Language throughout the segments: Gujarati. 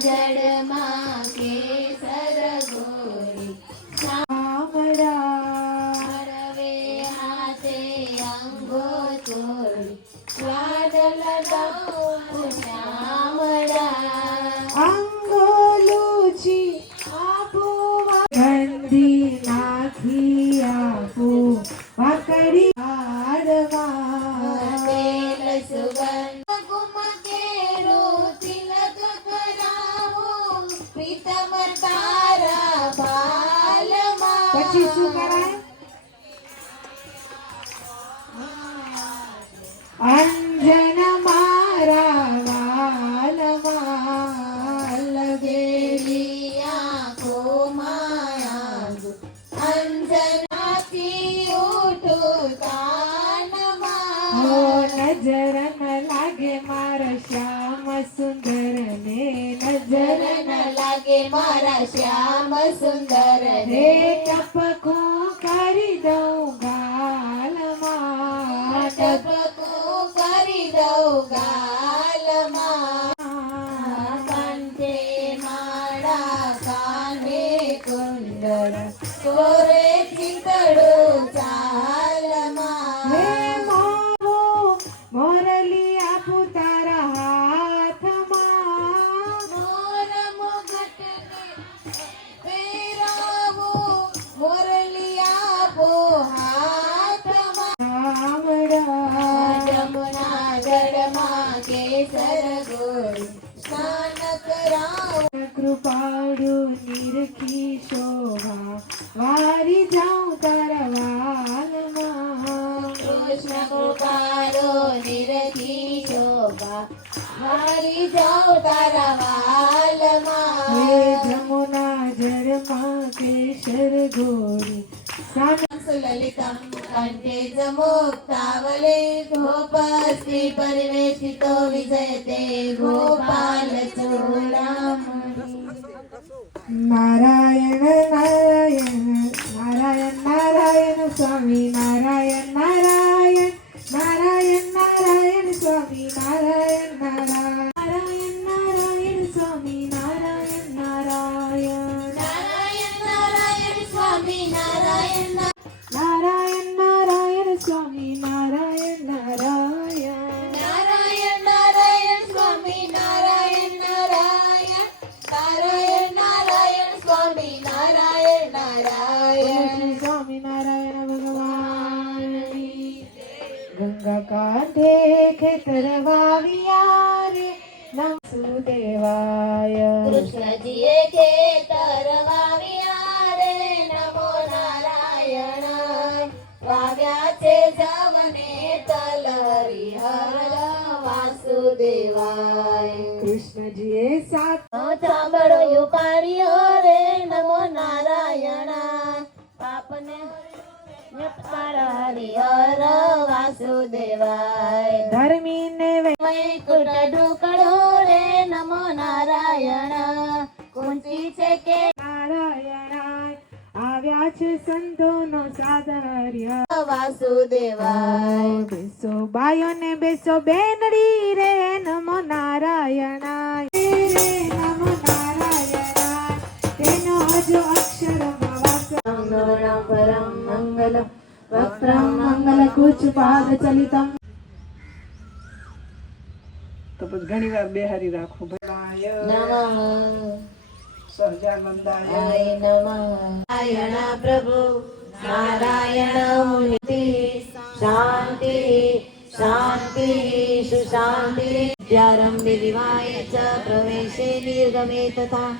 જળમાં કેસર ગોરી હળવે હાથે અંગો ચોરી સ્વાદ લગાવું શામળા અંગો લૂછી આપો ગંધી નાખી આપો વાકડી આડવા તેલ સુગંધ કુમ કેરો તિલક કરાવો પ્રીતમ તારા ભાલમાં પછી શું કરાય અંજન મારા વાલમાં લગેલી આંખો માયા અંજનાથી ઉઠું કાનમાં હો નજર ન લાગે મારા શ્યામ સુંદર ને નજર ન લાગે મારા શ્યામ સુંદર રે ટપકો કરી દઉં ગાલમાં ટપકો કરી દઉં ગાલમાં કંઠે માળા કાને કુંડળ કોરે ચિતડું ચાલમાં હે મોવો મોરલી આપું તારા હાથમાં મોર મુગટને પહેરાવો મોરલી આપો હાથમાં જમુના જળમાં કેસર ગોરી સ્નાન કરાવો કૃપાળુ નિરખી શોભા વારી જાઉં તારા વાલમાં કૃષ્ણ કૃપાળો નિરખી શોભા મારી જાઉં તારા હે વાલમાં જમુના જળમાં કેસર ગોરી સુલલિતમ કંઠે ચ મુક્તાવલે ગોપસ્ત્રી પરિવેશિતો વિજયતે ગોપાલ ચોડામણી નારાયણ નારાયણ નારાયણ નારાયણ સ્વામી નારાયણ નારાયણ નારાયણ નારાયણ સ્વામી નારાયણ નારાયણ નારાયણ સ્વામી નારાયણ નારાયણ નારાયણ નારાયણ સ્વામી નારાયણ નારાયણ નારાયણ સ્વામી નારાયણ નારાયણ નારાયણ નારાયણ સ્વામી નારાયણ નારાયણ નારાયણ નારાયણ સ્વામી નારાયણ નારાયણ શ્રી સ્વામિનારાયણ ભગવાનની ગંગા કાંઠે ખેતર વાવ્યા રે નમસુદેવાય કૃષ્ણજીએ ખેતર વાવ્યા રે નમો નારાયણ વાવ્યા છે જમને તલ હરિહર વાસુદેવાય કૃષ્ણજીએ સાત ચાંબડો ઉપાડ્યો રે નમો નારાયણ પાપને હરિહર વાસુદેવાય ધર્મીને વૈકુંઠ ઢોકળો રે નમો નારાયણ કુંચી છે કે નારાયણ આવ્યા છે સંતોનો સાધર્ય વાસુદેવાય બેસો બાયો ને બેસો બેનડી રે નમો નારાયણ રે નમો નારાયણ તેનો હજો અક્ષરમાં વાસ મંગળમ પરમ મંગલમ વક્રમ મંગલ કુચ પાદ ચલિતમ તો પછી ઘણી વાર બેહારી રાખો ભાઈ નમઃ સહજાનંદાય નમઃ નારાયણ પ્રભુ નારાયણ મુનિ શાંતિ શાંતિ સુશાંતિ પ્યારંભે દિવાય ચ પ્રવેશે નિર્ગમે તથા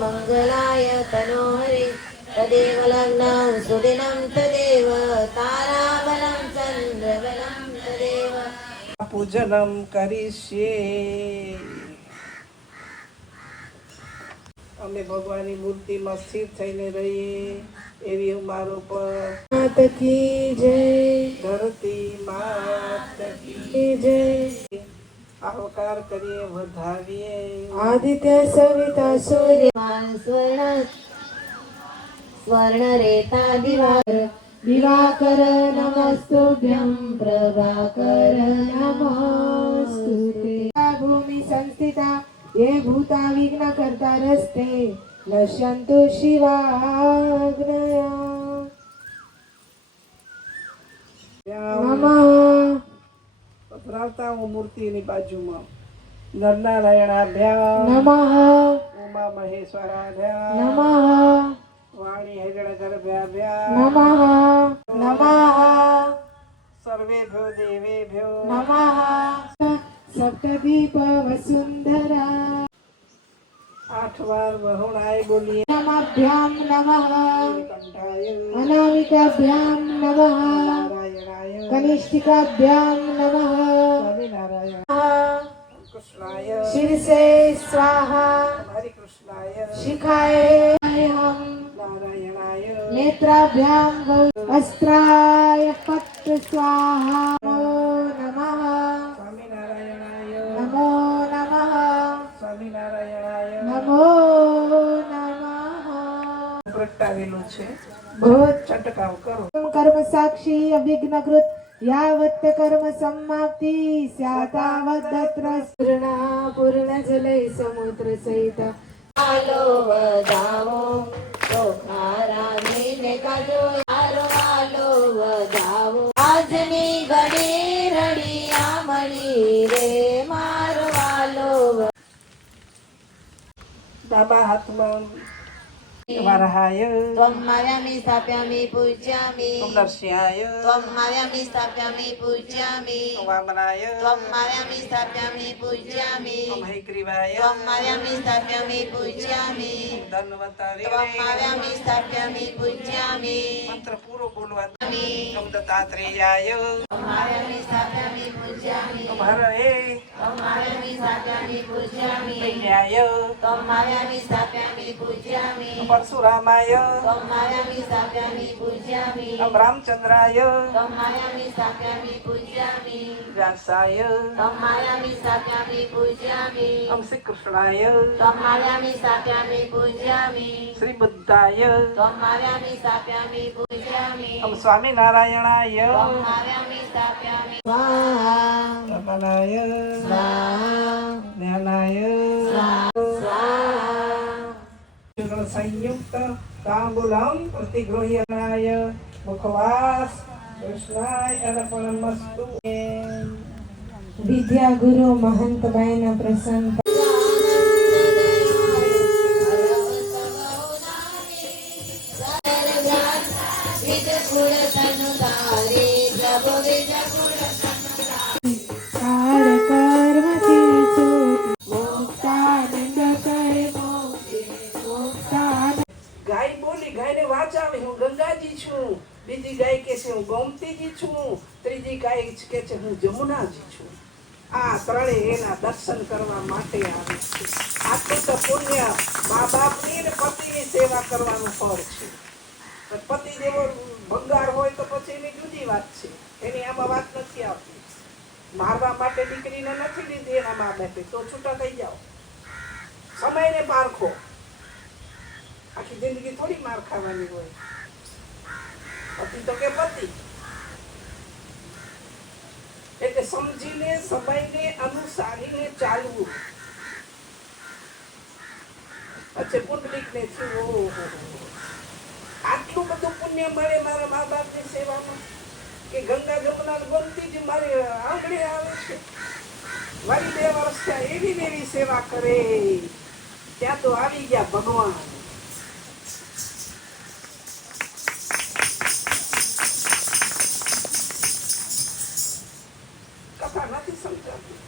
મંગલાય તનોહરે તદેવ લગ્નં સુદિनं તદેવ તારાબलं ચંદ્રબलं તદેવ પૂજનમ કરીશીએ અમે ભગવાનની મૂર્તિમાં સ્થિર થઈને રહીએ એવી અમારો પર માત કી જય ધરતી માત કી જય આવકાર કરીએ વધાવીએ આદિત્ય સવિતા સૂર્ય स्वर्ण रेता दिवाकर नमस्तुभ्यं प्रभाकर नमस्तुते भूमि संस्थिता ये भूता विघ्न करता रस्ते नश्यन्तु शिवाग्नया नमः પધરાવતા હું મૂર્તિની બાજુમાં નરનારાયણાભ્યામ नमः ઉમા મહેશ્વરાભ્યામ नमः વાણી હિરણ્ય ગર્ભાભ્યામ नमः नमः સર્વેભ્યો દેવેભ્યો नमः सप्तदीप वसुंधरा 8 વાર વહુણાય બોલીએ नमभ्यां नमः કંઠાય अनामिकाभ्यां नमः નારાયણાય कनिष्ठिकाभ्यां नमः સ્વામિનારાયણ કૃષ્ણાય शिरसे स्वाहा હરિ કૃષ્ણાય शिखाय हम નારાયણાય नेत्राभ्यां अस्त्राय पट्ट स्वाहा नमः સ્વામિનારાયણાય नमो नमः સ્વામિનારાયણાય नमो नमः પ્રગટાવેલું છે भूत છંટકાવ કરો कर्म साक्षी अभिघ्नकृत यावत् कर्म समाप्ति स्यातावदत्र पूर्ण जले समुद्र सहित હાલો વધાવો તો ખારા મીને કાજો હારો હાલો વધાવો આજની ઘડી રડિયા મળી રે મારો હાલો ડાબા હાથમાં વરહાય ત્વમ માર્યામિ સ્થાપ્યામિ પૂજ્યામિ નરસિંહાય ત્વમ માર્યામિ સ્થાપ્યામિ પૂજ્યામિ વામનાય ત્વમ માર્યામિ સ્થાપ્યામિ પૂજ્યામિ મહેગ્રીવાય ત્વમ માર્યામિ સ્થાપ્યામિ પૂજ્યામિ ધન્વંતરી ત્વમ માર્યામિ સ્થાપ્યામિ પૂજ્યામિ મંત્ર પૂરો બોલવા દત્તાત્રેયાય ત્વમ માર્યામિ સ્થાપ્યામિ પૂજ્યામિ હરએ ત્વમ માર્યામિ સ્થાપ્યામિ પૂજ્યામિ વિજ્ઞાય ત્વમ માર્યામિ સ્થાપ્યામિ પૂજ્યામિ પરશુરામાય ત્વમ માર્યામિ સ્થાપ્યામિ પૂજ્યામિ રામચંદ્રાય ત્વમ માર્યામિ સ્થાપ્યામિ પૂજ્યામિ વ્યાસાય ત્વમ માર્યામિ સ્થાપ્યામિ પૂજ્યામિ શ્રી કૃષ્ણાય ત્વમ માર્યામિ સ્થાપ્યામિ પૂજ્યામિ શ્રી બુદ્ધાય ત્વમ માર્યામિ સ્થાપ્યામિ પૂજ્યામિ સ્વામિનારાયણાય ત્વમ માર્યામિ સ્થાપ્યામિ સ્વાહા કમલાય સ્વાહા જ્ઞાનાય સ્વાહા સંયુક્ત તાંબુલમ પ્રતિગૃહ્યનાય મુખવાસ કૃષ્ણાય અર્પણમસ્તુ विद्या गुरु महंत बैन प्रसन्न काल कर्म की चोट मुक्तानंद करे मुक्तानंद ગાય બોલી ગાયને વાચાવે હું ગંગાજી છું બીજી ગાય કે છે હું ગોમતીજી છું ત્રીજી ગાય કે છે હું જમુનાજી છું આ ત્રણેય એના દર્શન કરવા માટે આવે છે આટલું તો પુણ્ય મા બાપની અને પતિની સેવા કરવાનું ફળ છે પતિ જેવો ભંગાર હોય તો પછી એની જુદી વાત છે એની આમાં વાત નથી આવતી મારવા માટે દીકરીને નથી લીધી એના મા બાપે તો છૂટા થઈ જાઓ સમયને પારખો આખી જિંદગી થોડી માર ખાવાની હોય પતિ તો કે પતિ એટલે સમજીને સમયને અનુસારીને ચાલવું પછી પુંડલિકને થયું ઓહો આટલું બધું પુણ્ય મળે મારા મા બાપની સેવામાં કે ગંગા જમુના ગમતી જ મારી આંગળે આવે છે મારી 2 વર્ષ થયા એવી ને એવી સેવા કરે ત્યાં તો આવી ગયા ભગવાન કથા નથી સમજાતી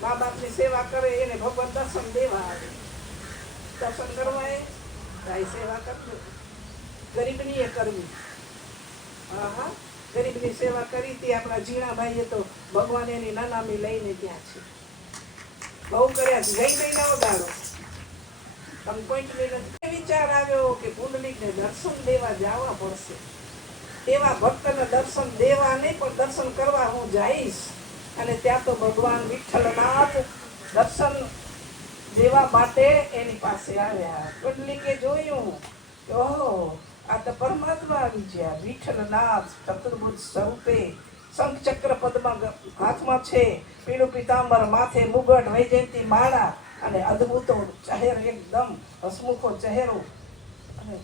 મા બાપની સેવા કરે એને ભગવાન દર્શન દેવા આવે દર્શન કરવા એ કાંઈ સેવા કરજો ગરીબની એ કરવી હા ગરીબની સેવા કરી હતી આપણા ઝીણાભાઈએ તો ભગવાન એની નાનામી લઈને ત્યાં છે બહુ કર્યા છે જઈ મહિના વગાડો તમે પોઈન્ટ લઈને વિચાર આવ્યો કે પુંડલિકને દર્શન દેવા જવા પડશે એવા ભક્તને દર્શન દેવા નહીં પણ દર્શન કરવા હું જઈશ અને ત્યાં તો ભગવાન વિઠ્ઠલનાથ દર્શન દેવા માટે એની પાસે આવ્યા પુંડલિકે જોયું કે ઓહો આ તો પરમાત્મા આવી ગયા વિઠ્ઠલનાથ ચતુર્ભુજ સ્વરૂપે શંખ ચક્ર પદ્મ હાથમાં છે, પીળું પીતાંબર, માથે મુગટ, વૈજયંતી માળા અને અદ્ભુતો ચહેરો, એકદમ હસમુખો ચહેરો અને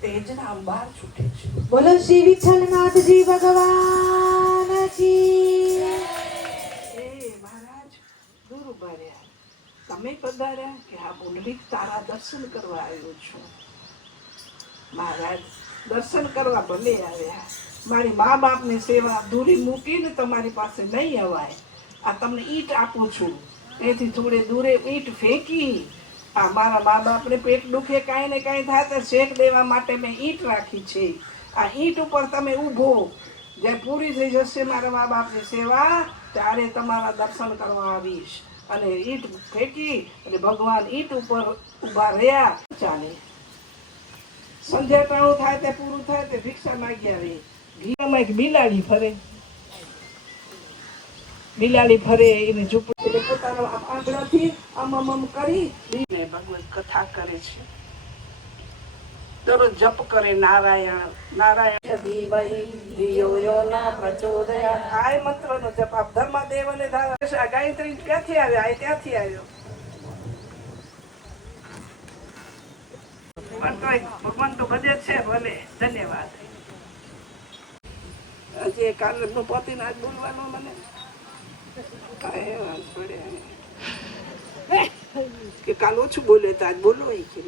તેજના અંબાર છૂટે છે. બોલો શ્રી વિઠ્ઠલનાથજી ભગવાન કી. એ મહારાજ દૂર ઉભા રહ્યા. તમે પધાર્યા કે આ પુંડલિક તારા દર્શન કરવા આવ્યો છું. મહારાજ દર્શન કરવા ભલે આવ્યા. મારી મા બાપની સેવા દૂરી મૂકીને તમારી પાસે નહીં અવાય. આ તમને ઈંટ આપું છું, તેથી થોડે દૂરે ઈંટ ફેંકી આ મારા મા બાપને પેટ દુખે કાંઈ ને કાંઈ થાય તો શેક દેવા માટે મેં ઈંટ રાખી છે. આ ઈંટ ઉપર તમે ઊભો, જ્યારે પૂરી થઈ જશે મારા મા બાપની સેવા ત્યારે તમારા દર્શન કરવા આવીશ. અને ઈંટ ફેંકી અને ભગવાન ઈંટ ઉપર ઊભા રહ્યા. ચાલે સંધ્યાટાણું થાય તે પૂરું થાય તે ભિક્ષા માગી આવી. ઘીમાં એક બિલાડી ફરે, બિલાડી ફરે એને ઝૂંપડી એટલે પોતાના આંગળાથી આમ કરી ભગવત કથા કરે છે. દરરોજ જપ કરે નારાયણ નારાયણ આ મંત્રનો જપ. આપ ધર્મદેવ અને ગાયત્રી ક્યાંથી આવ્યા? આ ત્યાંથી આવ્યો. ભગવાન તો બધે છે. ભલે ધન્યવાદ. હજી કાલે પતિને આજ બોલવાનો મને કે કાલ ઓછું બોલે તો આજ બોલવાય કે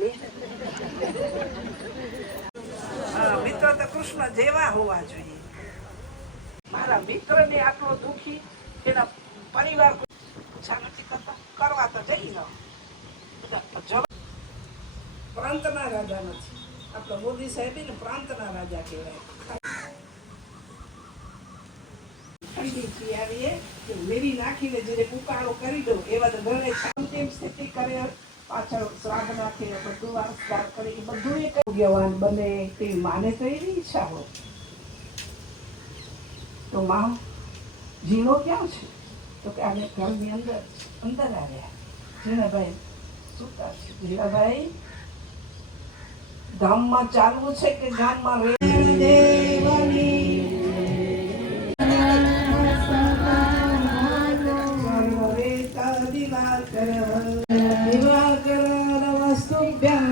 મિત્ર તો કૃષ્ણ જેવા હોવા જોઈએ. મારા મિત્ર ને આટલો દુખી એના પરિવાર કરવા તો જઈ ન પ્રાંતના રાજા નથી. આપણા મોદી સાહેબ ને પ્રાંતના રાજા કહેવાય. ઠંડી આવીએ મેરી નાખીને જેને ઉકાળો કરી દો એવા તો ઘરે શાંતિ સ્થિતિ કરે, પાછળ શ્રાદ્ધ નાખે, બધું વારસદાર કરે, એ બધું એ જ્ઞાન બને તેવી માને તો એવી ઈચ્છા હોય. તો માં જીવો ક્યાં છે? તો કે આને ઘરની અંદર આવ્યા. જીણાભાઈ સુતા છે. જીણાભાઈ ધામમાં ચાલવું છે કે ગામમાં દેવની દિવાકર નમસ્તુભ્યં.